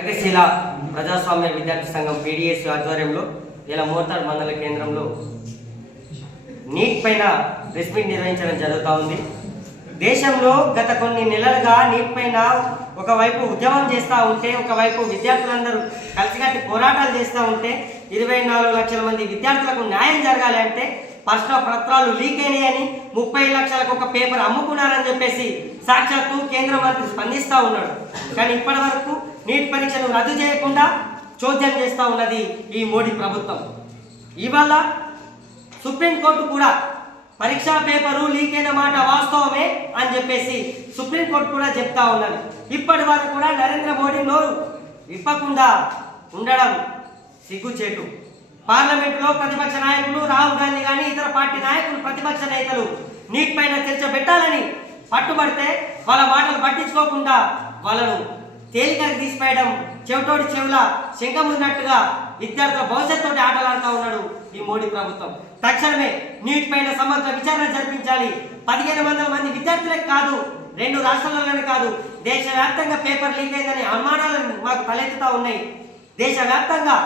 ప్రగతిశీల ప్రజాస్వామ్య విద్యార్థి సంఘం పీడిఎస్ ఆధ్వర్యంలో ఇలా మోర్తాడ్ మండల కేంద్రంలో నీట్ పైన ప్రెస్ మీట్ నిర్వహించడం జరుగుతూ ఉంది. దేశంలో గత కొన్ని నెలలుగా నీట్ పైన ఒకవైపు ఉద్యమం చేస్తూ ఉంటే, ఒకవైపు విద్యార్థులందరూ కలిసికట్టి పోరాటాలు చేస్తూ ఉంటే 24 లక్షల మంది విద్యార్థులకు న్యాయం జరగాలి అంటే ప్రశ్న పత్రాలు లీక్ అయినాయని 30 లక్షలకు ఒక పేపర్ అమ్ముకున్నారని చెప్పేసి సాక్షాత్తు కేంద్ర మంత్రి స్పందిస్తూ ఉన్నాడు. కానీ ఇప్పటి వరకు నీట్ పరీక్షను రద్దు చేయకుండా చోద్యం చేస్తూ ఉన్నది ఈ మోడీ ప్రభుత్వం. ఇవాళ సుప్రీంకోర్టు కూడా పరీక్షా పేపరు లీక్ అయిన మాట వాస్తవమే అని చెప్పేసి సుప్రీంకోర్టు కూడా చెప్తా ఉన్నది. ఇప్పటి వరకు కూడా నరేంద్ర మోడీ నోరు విప్పకుండా ఉండడం సిగ్గుచేటు. పార్లమెంటులో ప్రతిపక్ష నాయకులు రాహుల్ గాంధీ కానీ ఇతర పార్టీ నాయకులు, ప్రతిపక్ష నేతలు నీట్ పైన చర్చ పెట్టాలని పట్టుబడితే వాళ్ళ మాటలు పట్టించుకోకుండా వాళ్ళను తేలికగా తీసిపోయడం, చెవిటోడి చెవుల శంఖమున్నట్టుగా విద్యార్థుల భవిష్యత్తు ఆటలాడుతూ ఉన్నాడు ఈ మోడీ ప్రభుత్వం. తక్షణమే నీట్ పైన సమగ్ర విచారణ జరిపించాలి. 1500 మంది విద్యార్థులకు కాదు, 2 రాష్ట్రాలలోనే కాదు, దేశవ్యాప్తంగా పేపర్ లీక్ అయిందని అనుమానాలు మాకు తలెత్తుతూ ఉన్నాయి. దేశవ్యాప్తంగా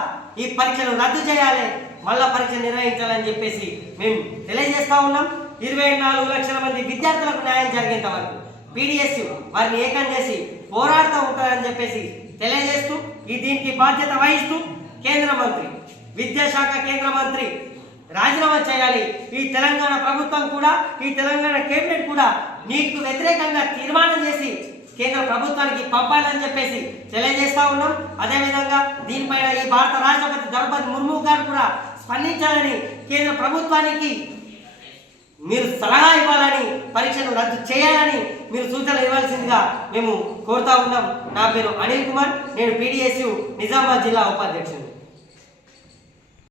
ఈ పరీక్షను రద్దు చేయాలి, మళ్ళా పరీక్ష నిర్వహించాలని చెప్పేసి మేము తెలియజేస్తా ఉన్నాం. 24 లక్షల మంది విద్యార్థులకు న్యాయం జరిగేంత వరకు పీడిఎస్ వారిని ఏకం చేసి పోరాడుతూ ఉంటారని చెప్పేసి తెలియజేస్తూ, దీనికి బాధ్యత వహిస్తూ కేంద్ర మంత్రి, విద్యాశాఖ కేంద్ర మంత్రి రాజీనామా చేయాలి. ఈ తెలంగాణ ప్రభుత్వం కూడా, ఈ తెలంగాణ కేబినెట్ కూడా నీట్కు వ్యతిరేకంగా తీర్మానం చేసి కేంద్ర ప్రభుత్వానికి పంపాలని చెప్పేసి తెలియజేస్తా ఉన్నాం. అదేవిధంగా దీనిపైన ఈ భారత రాష్ట్రపతి ద్రౌపది ముర్ము గారు కూడా స్పందించాలని, కేంద్ర ప్రభుత్వానికి మీరు సలహా ఇవ్వాలని, పరీక్షను రద్దు చేయాలని మీరు సూచనలు ఇవ్వాల్సిందిగా మేము కోరుతా ఉన్నాం. నా పేరు అనిల్ కుమార్, నేను పీడిఎస్ నిజామాబాద్ జిల్లా ఉపాధ్యక్షుడు.